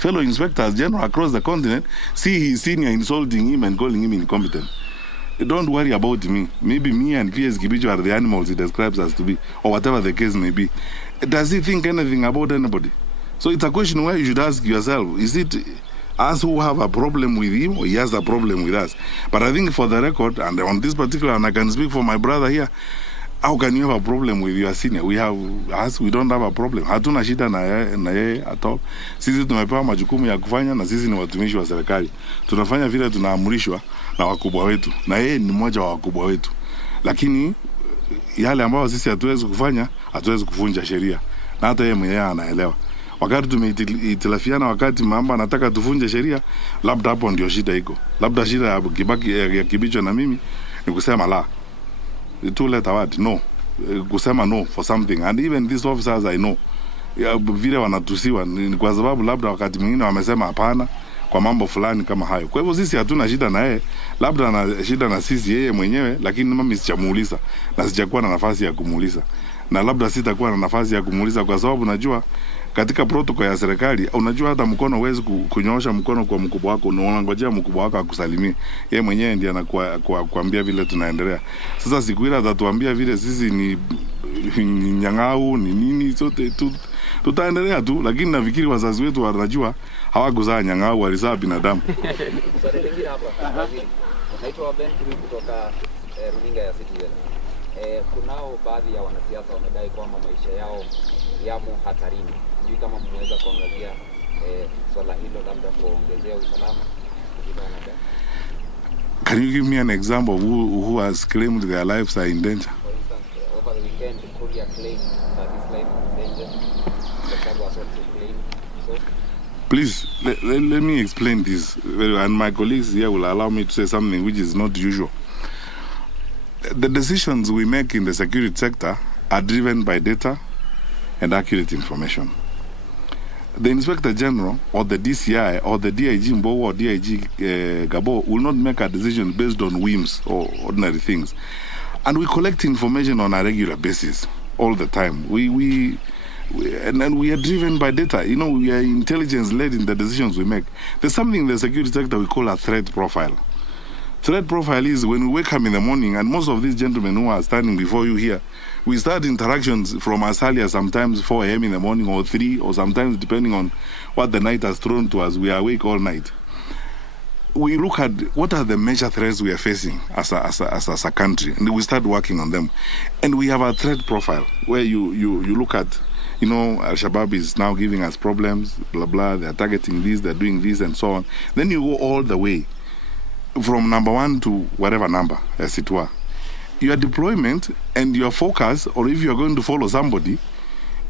fellow inspectors general across the continent see his senior insulting him and calling him incompetent. Don't worry about me. Maybe me and PS Kibicho are the animals he describes us to be, or whatever the case may be. Does he think anything about anybody? So it's a question where you should ask yourself, is it us who have a problem with him, or he has a problem with us? But I think for the record, and on this particular, and I can speak for my brother here, how can you have a problem with your senior? We don't have a problem. Hatuna shida na yeye at all. Sisi tumepewa majukumu ya kufanya, na sisi ni watumishi wa serikali. Tunafanya vile tunaamrishwa na wakubwa wetu, na yeye ni mmoja wa wakubwa wetu. Lakini yale ambayo sisi hatuwezi kufanya, hatuwezi kuvunja sheria, na hata yeye mwenyewe anaelewa. Wakati tumehitilafiana, wakati mambo anataka tuvunje sheria, labda hapo ndio shida iko. Labda shida ya Kibicho na mimi ni kusema la. Too late award, no. Kusema no for something. And even these officers I know, vile wanatusiwa ni kwa sababu labda wakati mwingine wamesema hapana kwa mambo fulani kama hayo. Kwa hivyo sisi hatuna shida na yeye, labda ana shida na sisi yeye mwenyewe, lakini mimi sijamuuliza na sijakuwa na nafasi ya kumuuliza. Na labda sitakuwa na nafasi ya kumuuliza kwa sababu najua katika protocol ya serikali, unajua hata mkono huwezi kunyoosha mkono kwa mkubwa wako, unangojea mkubwa wako akusalimie. Yeye mwenyewe ndiye anakuambia vile tunaendelea. Sasa siku ile atatuambia vile sisi ni nyang'au ni nini, sote tutaendelea tu, lakini nafikiri wazazi wetu wanajua hawakuzaa nyang'au, walizaa binadamu. Naitwa Ben kutoka runinga ya Citizen. Kunao baadhi ya wanasiasa wamedai kwamba maisha yao yamo hatarini. Sijui kama mmeweza kuangalia swala hilo, labda kuongezea usalama. Can you give me an example of who has claimed their lives are in danger? For instance, over the weekend, Korea claimed that his life is in danger. The child was also claimed. So, please, let me explain this. And my colleagues here will allow me to say something which is not usual. The decisions we make in the security sector are driven by data and accurate information. The Inspector General or the DCI or the DIG Mbowo or DIG Gabo will not make a decision based on whims or ordinary things. And we collect information on a regular basis all the time. We are driven by data. You know, we are intelligence-led in the decisions we make. There's something in the security sector we call a threat profile. Threat profile is when we wake up in the morning, and most of these gentlemen who are standing before you here, we start interactions from as early as sometimes 4 a.m. in the morning or 3, or sometimes depending on what the night has thrown to us, we are awake all night. We look at what are the major threats we are facing as a country, and we start working on them. And we have a threat profile where you look at, you know, Al-Shabaab is now giving us problems, blah, blah, they're targeting this, they're doing this, and so on. Then you go all the way from number 1 to whatever number, as it were. Your deployment and your focus, or if you're going to follow somebody,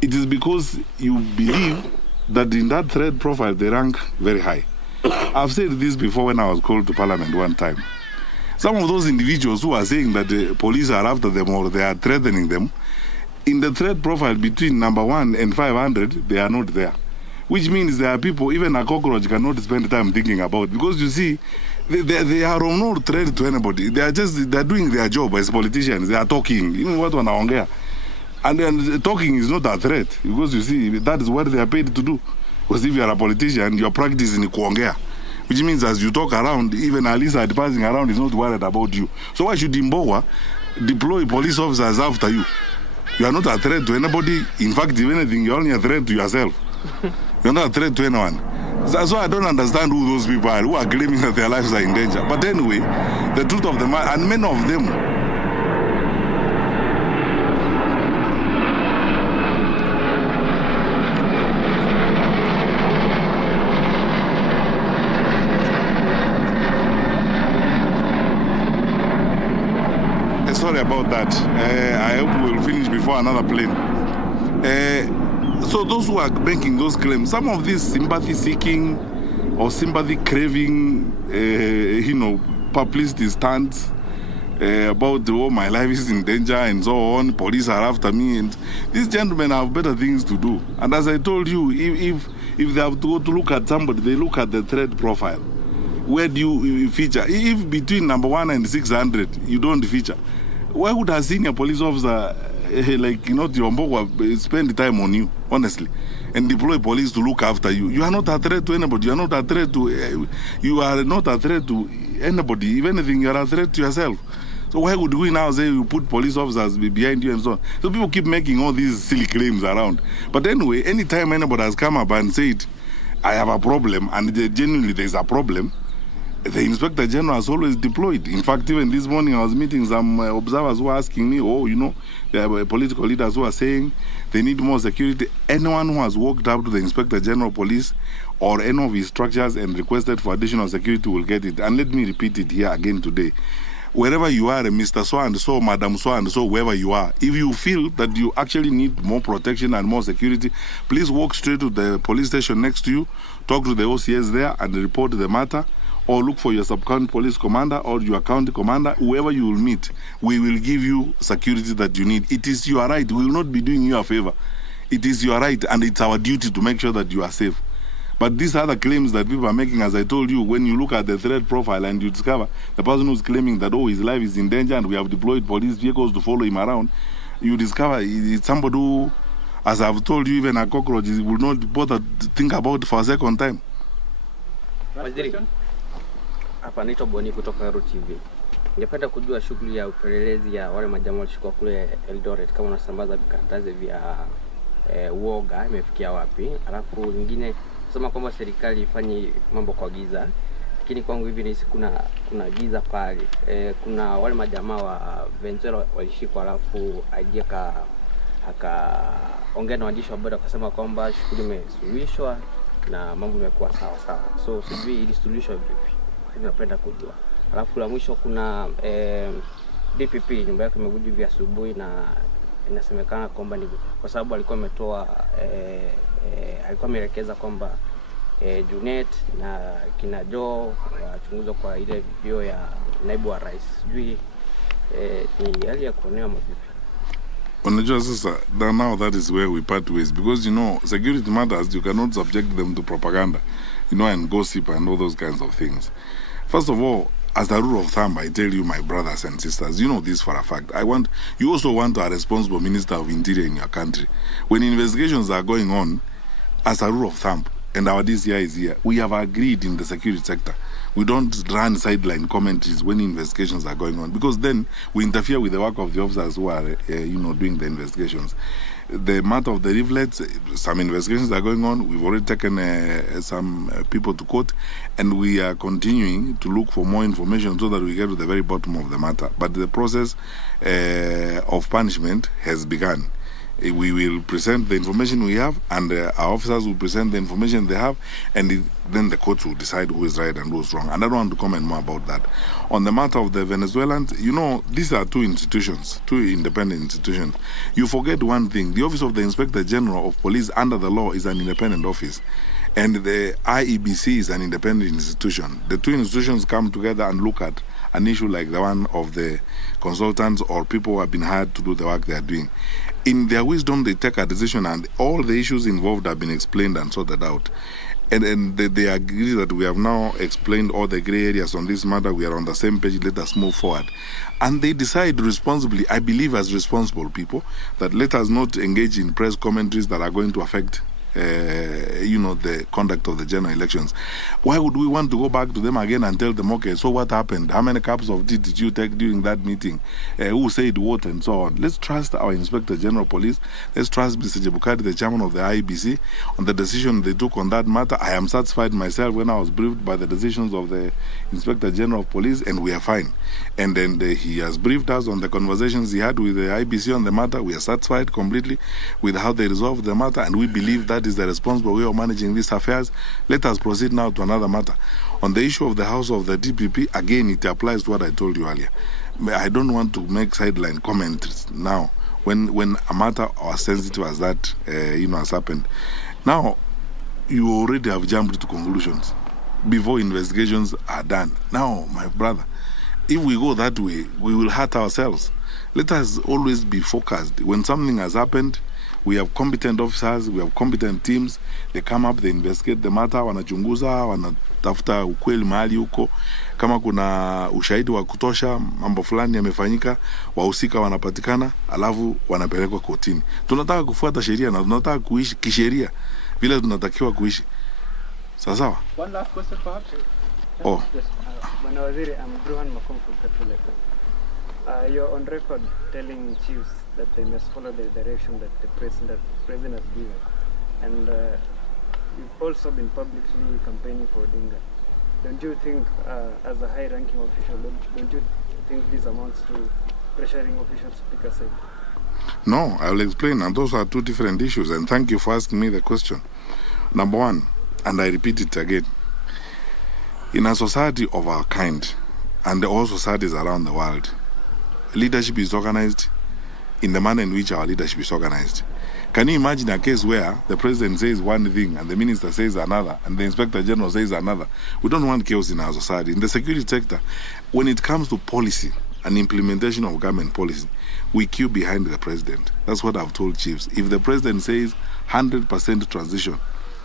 it is because you believe that in that threat profile they rank very high. I've said this before when I was called to Parliament one time. Some of those individuals who are saying that the police are after them or they are threatening them, in the threat profile between number 1 and 500, they are not there. Which means there are people, even a cockroach cannot spend time thinking about, because you see, they are no threat to anybody. They're doing their job as politicians. They are talking. Even what wanaongea. And then talking is not a threat, because you see, that is what they are paid to do. Because if you are a politician, your practice is in kuongea. Which means as you talk around, even a lizard passing around is not worried about you. So why should Mbowa deploy police officers after you? You are not a threat to anybody. In fact, if anything, you're only a threat to yourself. You're not a threat to anyone. That's why I don't understand who those people are who are claiming that their lives are in danger. But anyway, the truth of the matter, and many of them, sorry about that. I hope we will finish before another plane. So those who are making those claims, some of these sympathy-seeking or sympathy-craving, publicity stunts about my life is in danger and so on, police are after me, and these gentlemen have better things to do. And as I told you, if they have to go to look at somebody, they look at the threat profile. Where do you feature? If between number 1 and 600, you don't feature, why would a senior police officer like Tiombo spend time on you, honestly? and deploy police to look after you. You are not a threat to anybody. You are not a threat to anybody. If anything, you are a threat to yourself. So why would we now say you put police officers behind you and so on? So people keep making all these silly claims around. But anyway, anytime anybody has come up and said, I have a problem, and genuinely there's a problem, the Inspector General has always deployed. In fact, even this morning I was meeting some observers who were asking me, there are political leaders who are saying they need more security. Anyone who has walked up to the Inspector General of Police or any of his structures and requested for additional security will get it. And let me repeat it here again today. Wherever you are, Mr. So-and-so, Madam So-and-so, wherever you are, if you feel that you actually need more protection and more security, please walk straight to the police station next to you, talk to the OCS there and report the matter, or look for your sub-county police commander or your county commander, whoever you will meet. We will give you security that you need. It is your right. We will not be doing you a favor. It is your right, and it's our duty to make sure that you are safe. But these other claims that people are making, as I told you, when you look at the threat profile and you discover the person who's claiming that, his life is in danger and we have deployed police vehicles to follow him around, you discover it's somebody who, as I've told you, even a cockroach will not bother to think about for a second time. Hapa naitwa Boni kutoka Hero TV. Ningependa kujua shughuli ya upelelezi ya wale majamaa walishikwa kule Eldoret, kama unasambaza vikaratasi vya uoga imefikia wapi? Alafu nyingine sema kwamba serikali ifanye mambo kwa giza. Lakini kwangu hivi ni kuna giza pale. Kuna wale majamaa wa Venezuela walishikwa, alafu ajeka ongea na waandishi wa habari akasema kwamba shughuli imesuluhishwa na mambo yamekuwa sawa sawa. So sijui ili suluhisho vipi. Napenda kujua. Alafu la mwisho kuna DPP nyumba yake imevunjwa vya asubuhi, na inasemekana kwamba ni kwa sababu alikuwa ametoa alikuwa ameelekeza kwamba Junet na kina Joe wachunguzwe kwa ile video ya naibu wa rais. Sijui ni hali ya kuonea mavipi. Unajua sasa, now that is where we part ways, because security matters. You cannot subject them to propaganda, and gossip and all those kinds of things. First of all, as a rule of thumb, I tell you, my brothers and sisters, you know this for a fact. You also want a responsible Minister of Interior in your country. When investigations are going on, as a rule of thumb, and our DCI is here, we have agreed in the security sector. We don't run sideline commentaries when investigations are going on, because then we interfere with the work of the officers who are, doing the investigations. The matter of the rivulets, some investigations are going on. We've already taken some people to court, and we are continuing to look for more information so that we get to the very bottom of the matter. But the process of punishment has begun. We will present the information we have, and our officers will present the information they have, and then the courts will decide who is right and who is wrong. And I don't want to comment more about that. On the matter of the Venezuelans, these are two independent institutions. You forget one thing. The Office of the Inspector General of Police under the law is an independent office, and the IEBC is an independent institution. The two institutions come together and look at an issue like the one of the consultants or people who have been hired to do the work they are doing. In their wisdom, they take a decision, and all the issues involved have been explained and sorted out. And they agree that we have now explained all the gray areas on this matter. We are on the same page. Let us move forward. And they decide responsibly, I believe as responsible people, that let us not engage in press commentaries that are going to affect the conduct of the general elections. Why would we want to go back to them again and tell them, okay, so what happened? How many cups of tea did you take during that meeting? Who said what, and so on? Let's trust our Inspector General of Police. Let's trust Mr. Jebukati, the chairman of the IEBC, on the decision they took on that matter. I am satisfied myself when I was briefed by the decisions of the Inspector General of Police, and we are fine. And then he has briefed us on the conversations he had with the IEBC on the matter. We are satisfied completely with how they resolved the matter, and we believe that is the responsible way of managing these affairs. Let us proceed now to another matter. On the issue of the house of the DPP, again, it applies to what I told you earlier. I don't want to make sideline comments now when a matter as sensitive as that has happened. Now, you already have jumped to conclusions before investigations are done. Now, my brother, if we go that way, we will hurt ourselves. Let us always be focused. When something has happened, we have competent officers, we have competent teams. They come up, they investigate the matter, wanachunguza, wanatafuta ukweli mahali huko. Kama kuna ushahidi wa kutosha, mambo fulani yamefanyika, wahusika wanapatikana, alafu wanapelekwa kotini. Tunataka kufuata sheria na tunataka kuishi kisheria. vile tunatakiwa kuishi. Sawa? One last question perhaps. Oh. Yes. Bwana Waziri, I'm Bruhan Makom from Petroleka. You're on record telling chiefs that they must follow the direction that the president has given. And you've also been publicly campaigning for Odinga. Don't you think, as a high-ranking official, don't you think this amounts to pressuring officials to pick a side? No, I will explain. And those are two different issues. And thank you for asking me the question. Number one, and I repeat it again, in a society of our kind, and all societies around the world, leadership is organized in the manner in which our leadership is organized. Can you imagine a case where the president says one thing and the minister says another and the inspector general says another? We don't want chaos in our society. In the security sector, when it comes to policy and implementation of government policy, we queue behind the president. That's what I've told chiefs. If the president says 100% transition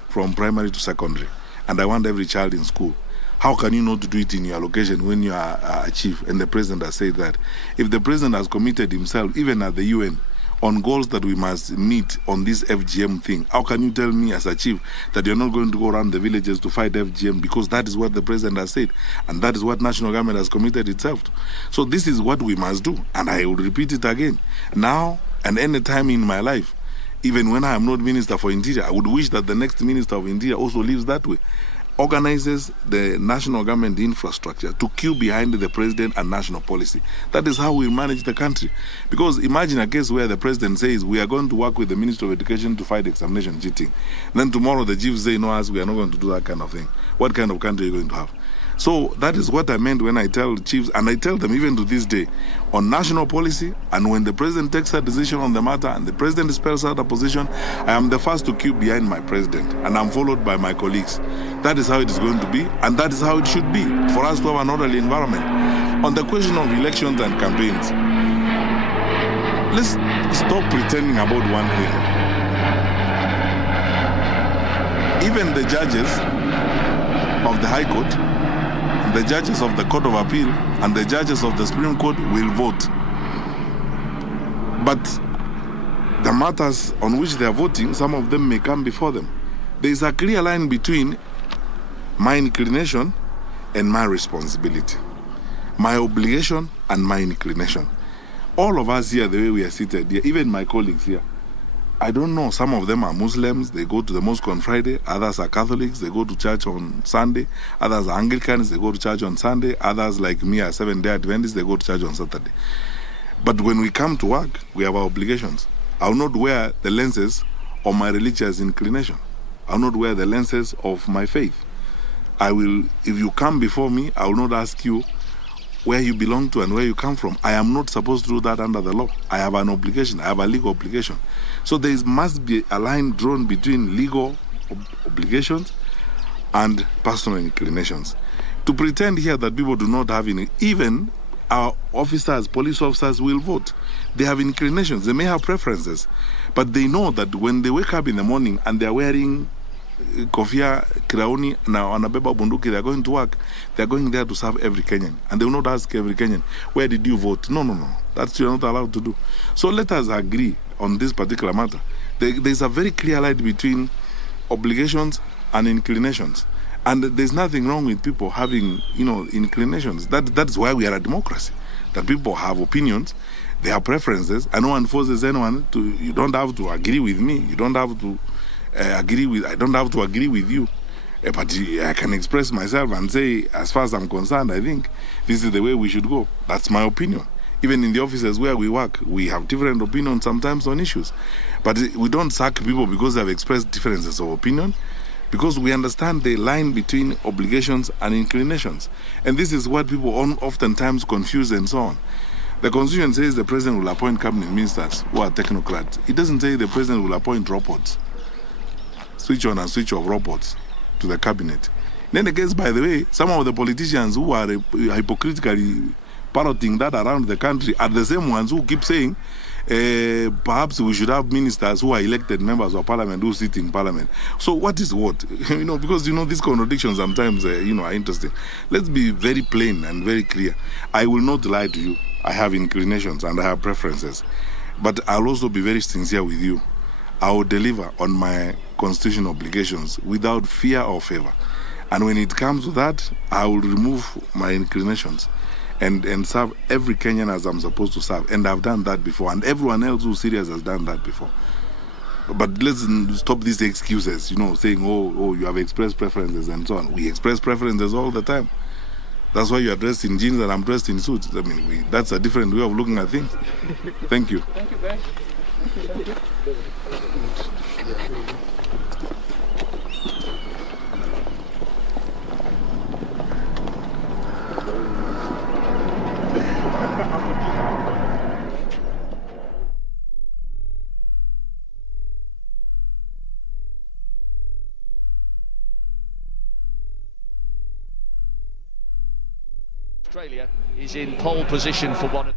from primary to secondary, and I want every child in school, how can you not do it in your location when you are a chief and the president has said that? If the president has committed himself, even at the UN, on goals that we must meet on this FGM thing, how can you tell me as a chief that you're not going to go around the villages to fight FGM, because that is what the president has said and that is what national government has committed itself to? So this is what we must do, and I will repeat it again. Now and any time in my life, even when I am not Minister for Interior, I would wish that the next Minister of Interior also lives that way. Organizes the national government infrastructure to queue behind the president and national policy. That is how we manage the country. Because imagine a case where the president says, we are going to work with the Minister of Education to fight examination cheating. Then tomorrow the chiefs say, no, we are not going to do that kind of thing. What kind of country are you going to have? So that is what I meant when I tell chiefs, and I tell them even to this day, on national policy, and when the president takes a decision on the matter and the president spells out a position, I am the first to queue behind my president, and I'm followed by my colleagues. That is how it is going to be, and that is how it should be, for us to have an orderly environment. On the question of elections and campaigns, let's stop pretending about one thing. Even the judges of the High Court, the judges of the Court of Appeal, and the judges of the Supreme Court will vote. But the matters on which they are voting, some of them may come before them. There is a clear line between my inclination and my responsibility, my obligation and my inclination. All of us here, the way we are seated here, even my colleagues here, I don't know, some of them are Muslims, they go to the mosque on Friday, others are Catholics, they go to church on Sunday, others are Anglicans, they go to church on Sunday, others like me are Seventh-day Adventists, they go to church on Saturday. But when we come to work, we have our obligations. I will not wear the lenses of my religious inclination. I will not wear the lenses of my faith. I will, if you come before me, I will not ask you where you belong to and where you come from. I am not supposed to do that under the law. I have an obligation. I have a legal obligation. So there must be a line drawn between legal obligations and personal inclinations. To pretend here that people do not have any, even our officers, police officers will vote. They have inclinations. They may have preferences. But they know that when they wake up in the morning and they are wearing kofia, kirauni, na wanabeba bunduki, they are going to work. They are going there to serve every Kenyan. And they will not ask every Kenyan, where did you vote? No. That's you are not allowed to do. So let us agree on this particular matter. There is a very clear line between obligations and inclinations. And there's nothing wrong with people having, inclinations. That's why we are a democracy. That people have opinions, they have preferences, and no one forces anyone to. You don't have to agree with me. You don't have to I don't have to agree with you. But I can express myself and say, as far as I'm concerned, I think this is the way we should go. That's my opinion. Even in the offices where we work, we have different opinions sometimes on issues. But we don't sack people because they have expressed differences of opinion, because we understand the line between obligations and inclinations. And this is what people oftentimes confuse and so on. The Constitution says the president will appoint cabinet ministers who are technocrats. It doesn't say the president will appoint robots. Switch on and switch off robots to the cabinet. Then again, by the way, some of the politicians who are hypocritically parroting that around the country are the same ones who keep saying perhaps we should have ministers who are elected members of parliament who sit in parliament. So what is what? Because these contradictions sometimes are interesting. Let's be very plain and very clear. I will not lie to you. I have inclinations and I have preferences. But I'll also be very sincere with you. I will deliver on my constitutional obligations without fear or favor. And when it comes to that, I will remove my inclinations and serve every Kenyan as I'm supposed to serve. And I've done that before. And everyone else who's serious has done that before. But let's stop these excuses, saying, oh, you have expressed preferences and so on. We express preferences all the time. That's why you are dressed in jeans and I'm dressed in suits. I mean, that's a different way of looking at things. Thank you. Thank you, guys. Thank you. Australia is in pole position for one of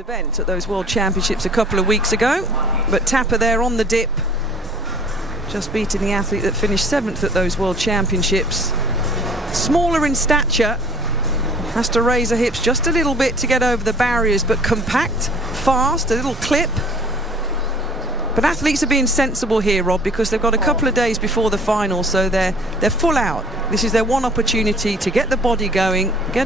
event at those World Championships a couple of weeks ago, but Tapper there on the dip, just beating the athlete that finished 7th at those World Championships. Smaller in stature, has to raise her hips just a little bit to get over the barriers, but compact, fast, a little clip. But athletes are being sensible here, Rob, because they've got a couple of days before the final, so they're full out. This is their one opportunity to get the body going, get